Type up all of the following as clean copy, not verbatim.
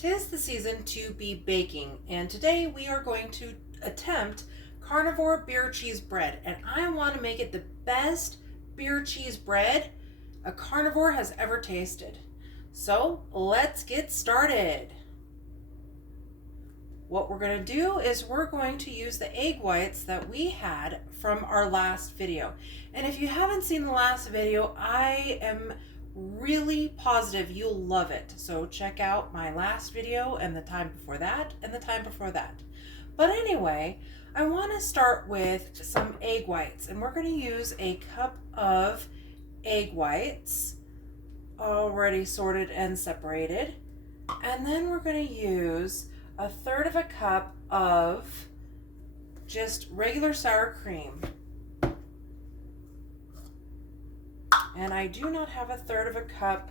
'Tis the season to be baking, and today we are going to attempt Carnivore Beer Cheese Bread, and I want to make it the best beer cheese bread a carnivore has ever tasted. So let's get started. What we're going to do is we're going to use the egg whites that we had from our last video. And if you haven't seen the last video, I am really positive you'll love it. So check out my last video and the time before that and the time before that. But anyway, I want to start with some egg whites, and we're going to use a cup of egg whites already sorted and separated. And then we're going to use a third of a cup of just regular sour cream. And I do not have a third of a cup,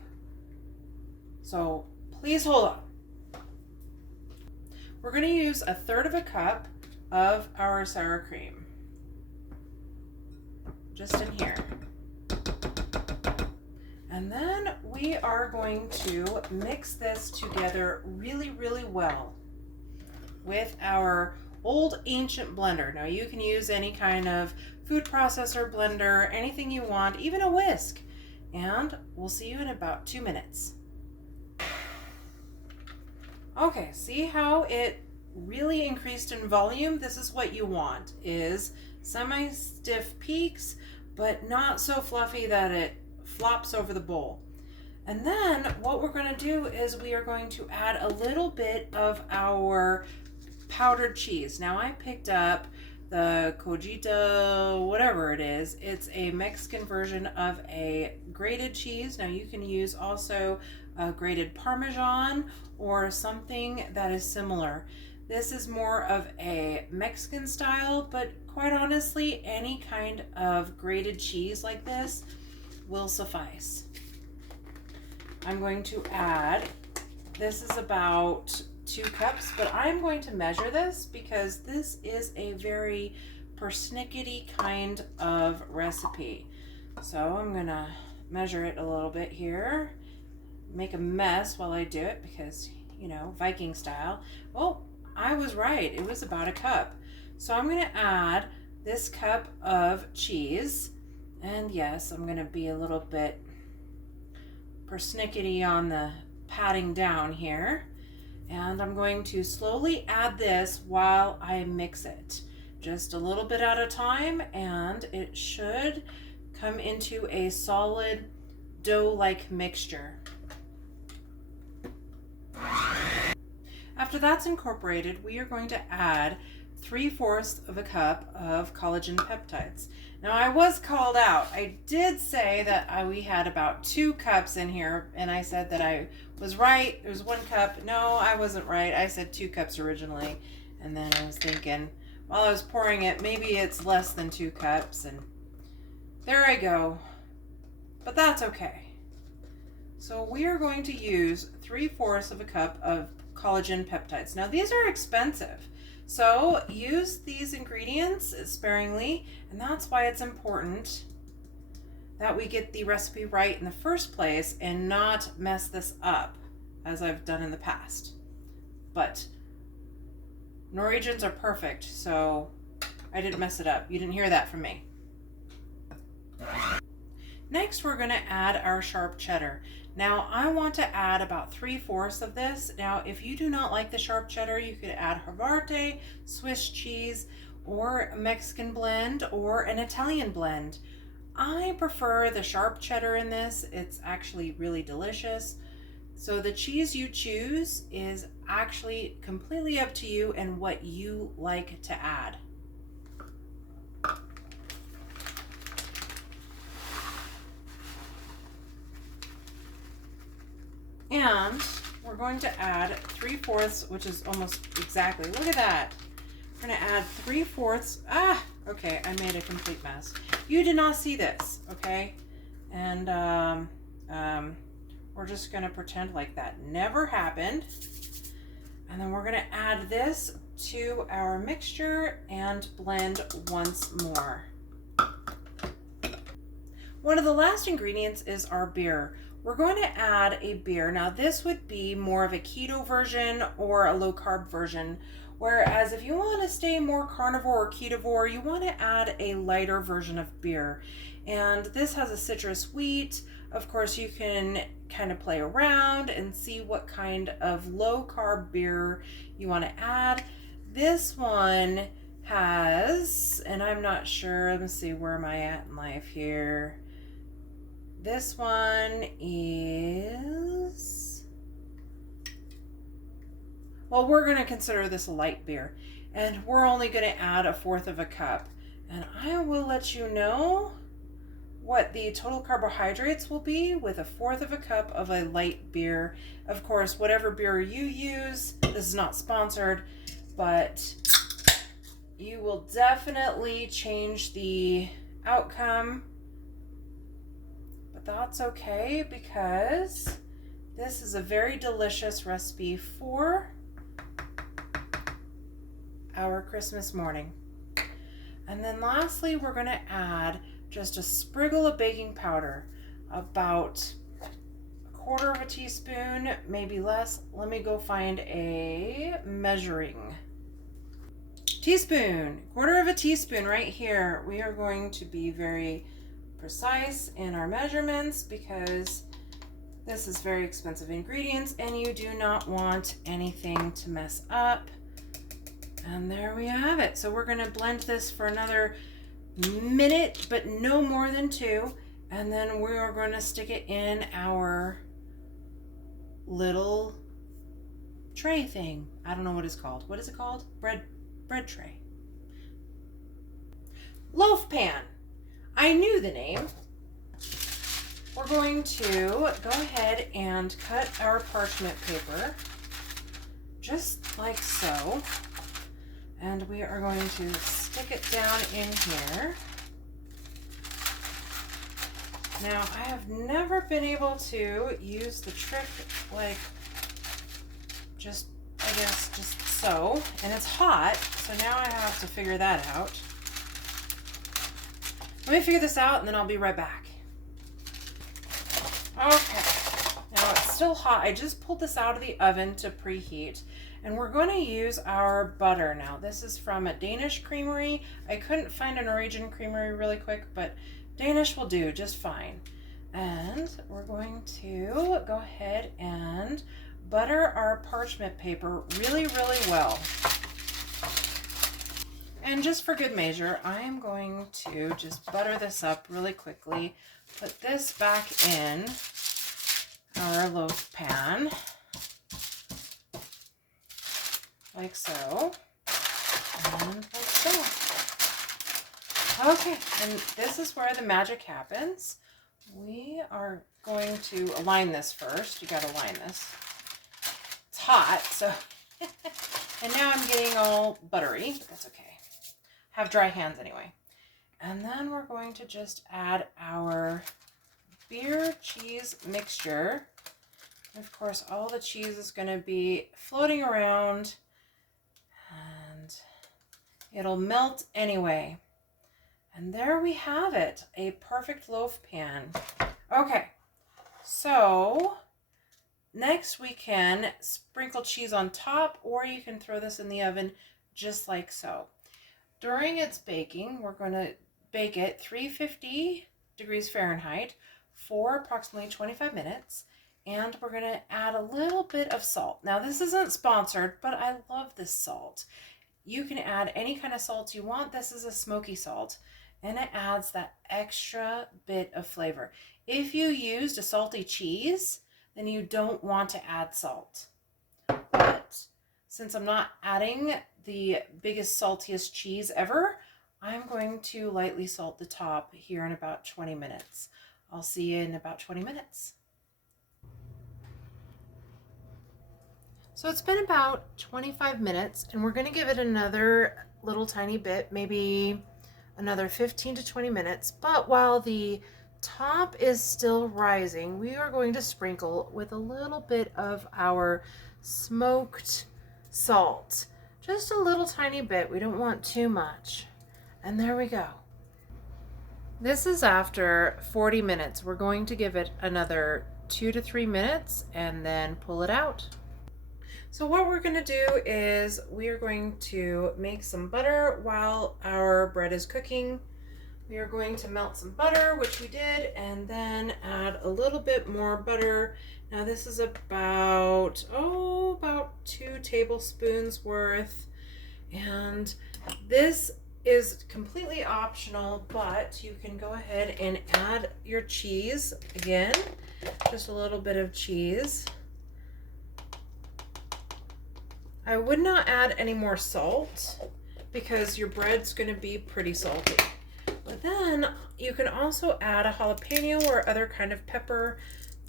so please hold on. We're going to use a third of a cup of our sour cream, just in here. And then we are going to mix this together really, really well with our old ancient blender. Now you can use any kind of food processor, blender, anything you want, even a whisk. And we'll see you in about 2 minutes. Okay, see how it really increased in volume? This is what you want, is semi-stiff peaks, but not so fluffy that it flops over the bowl. And then what we're going to do is we are going to add a little bit of our powdered cheese. Now I picked up the cojita, whatever it is. It's a Mexican version of a grated cheese. Now you can use also a grated Parmesan or something that is similar. This is more of a Mexican style, but quite honestly, any kind of grated cheese like this will suffice. I'm going to add, this is about 2 cups, but I'm going to measure this because this is a very persnickety kind of recipe. So I'm gonna measure it a little bit here, make a mess while I do it because, you know, Viking style. Well, I was right, it was about a cup. So I'm gonna add this cup of cheese, and yes, I'm gonna be a little bit persnickety on the patting down here. And I'm going to slowly add this while I mix it. Just a little bit at a time, and it should come into a solid dough-like mixture. After that's incorporated, we are going to add 3/4 of a cup of collagen peptides. Now I was called out. I did say that we had about 2 cups in here, and I said that I was right. There was 1 cup. No, I wasn't right. I said 2 cups originally, and then I was thinking while I was pouring it, maybe it's less than 2 cups, and there I go. But that's okay. So we are going to use 3/4 of a cup of collagen peptides. Now these are expensive. So use these ingredients sparingly, and that's why it's important that we get the recipe right in the first place and not mess this up as I've done in the past. But Norwegians are perfect, so I didn't mess it up. You didn't hear that from me. Next, we're going to add our sharp cheddar. Now, I want to add about 3/4 of this. Now, if you do not like the sharp cheddar, you could add Havarti, Swiss cheese, or a Mexican blend, or an Italian blend. I prefer the sharp cheddar in this. It's actually really delicious. So the cheese you choose is actually completely up to you and what you like to add. And we're going to add 3/4, which is almost exactly, look at that. We're going to add 3/4, okay, I made a complete mess. You did not see this, okay? And we're just going to pretend like that never happened. And then we're going to add this to our mixture and blend once more. One of the last ingredients is our beer. we're going to add a beer. Now this would be more of a keto version or a low carb version. Whereas if you want to stay more carnivore or ketovore, you want to add a lighter version of beer. And this has a citrus wheat. Of course, you can kind of play around and see what kind of low carb beer you want to add. This one has, and I'm not sure, let me see, where am I at in life here? This one is, well, we're going to consider this a light beer, and we're only going to add 1/4 of a cup. And I will let you know what the total carbohydrates will be with 1/4 of a cup of a light beer. Of course, whatever beer you use, this is not sponsored, but you will definitely change the outcome. But that's okay, because this is a very delicious recipe for our Christmas morning. And then lastly, we're going to add just a sprinkle of baking powder, about 1/4 of a teaspoon, maybe less. Let me go find a measuring teaspoon. 1/4 of a teaspoon right here. We are going to be very precise in our measurements because this is very expensive ingredients and you do not want anything to mess up. And there we have it. So we're going to blend this for another minute, but no more than 2. And then we are going to stick it in our little tray thing. I don't know what it's called. What is it called? Bread tray. Loaf pan. I knew the name. We're going to go ahead and cut our parchment paper just like so. And we are going to stick it down in here. Now, I have never been able to use the trick like just so. And it's hot, so now I have to figure that out. Let me figure this out and then I'll be right back. Okay, now it's still hot. I just pulled this out of the oven to preheat. And we're going to use our butter now. This is from a Danish creamery. I couldn't find a Norwegian creamery really quick, but Danish will do just fine. And we're going to go ahead and butter our parchment paper really, really well. And just for good measure, I am going to just butter this up really quickly. Put this back in our loaf pan. Like so, and like so. Okay, and this is where the magic happens. We are going to align this first. You got to align this. It's hot, so. And now I'm getting all buttery, but that's okay. Have dry hands anyway. And then we're going to just add our beer cheese mixture. Of course, all the cheese is going to be floating around. And it'll melt anyway. And there we have it, a perfect loaf pan. Okay, so next we can sprinkle cheese on top, or you can throw this in the oven just like so. During its baking, we're going to bake it 350 degrees Fahrenheit for approximately 25 minutes. And we're going to add a little bit of salt. Now, this isn't sponsored, but I love this salt. You can add any kind of salt you want. This is a smoky salt, and it adds that extra bit of flavor. If you used a salty cheese, then you don't want to add salt. But since I'm not adding the biggest, saltiest cheese ever, I'm going to lightly salt the top here in about 20 minutes. I'll see you in about 20 minutes. So it's been about 25 minutes, and we're going to give it another little tiny bit, maybe another 15 to 20 minutes. But while the top is still rising, we are going to sprinkle with a little bit of our smoked salt. Just a little tiny bit. We don't want too much. And there we go. This is after 40 minutes. We're going to give it another 2 to 3 minutes and then pull it out. So what we're going to do is we are going to make some butter while our bread is cooking. We are going to melt some butter, which we did, and then add a little bit more butter. Now this is about 2 tablespoons worth. And this is completely optional, but you can go ahead and add your cheese again, just a little bit of cheese. I would not add any more salt because your bread's going to be pretty salty. But then you can also add a jalapeno or other kind of pepper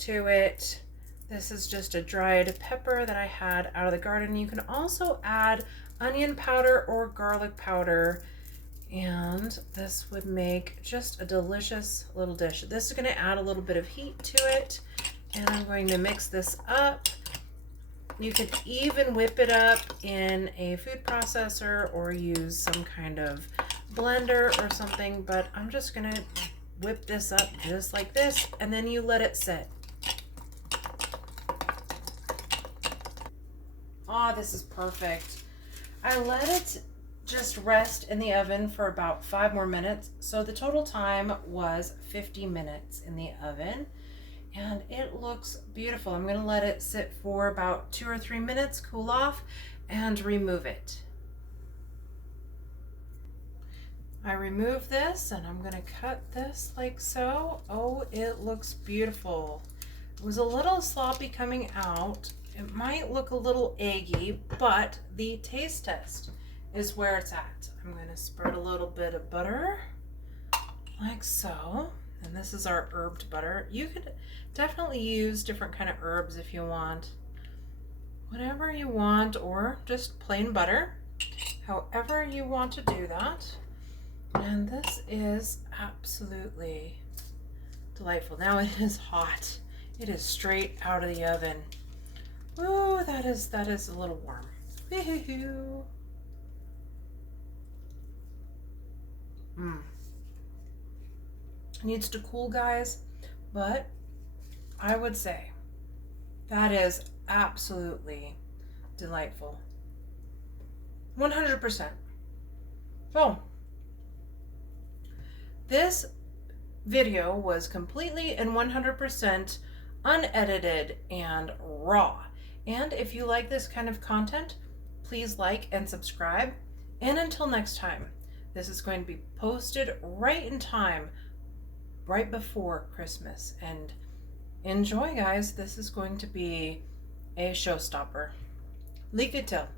to it. This is just a dried pepper that I had out of the garden. You can also add onion powder or garlic powder, and this would make just a delicious little dish. This is going to add a little bit of heat to it, and I'm going to mix this up. You could even whip it up in a food processor or use some kind of blender or something, but I'm just going to whip this up just like this, and then you let it sit. Oh, this is perfect. I let it just rest in the oven for about 5 more minutes. So the total time was 50 minutes in the oven, and it looks beautiful. I'm going to let it sit for about 2 or 3 minutes, cool off, and remove it. I remove this and I'm going to cut this like so. Oh, it looks beautiful. It was a little sloppy coming out. It might look a little eggy, but the taste test is where it's at. I'm going to spread a little bit of butter like so. And this is our herbed butter. You could definitely use different kind of herbs if you want. Whatever you want, or just plain butter. However you want to do that. And this is absolutely delightful. Now it is hot. It is straight out of the oven. Oh, that is a little warm. Woo-hoo-hoo. It needs to cool, guys, but I would say that is absolutely delightful. 100%. So, this video was completely and 100% unedited and raw. And if you like this kind of content, please like and subscribe. And until next time, this is going to be posted right in time, right before Christmas. And enjoy, guys. This is going to be a showstopper. Lykke til.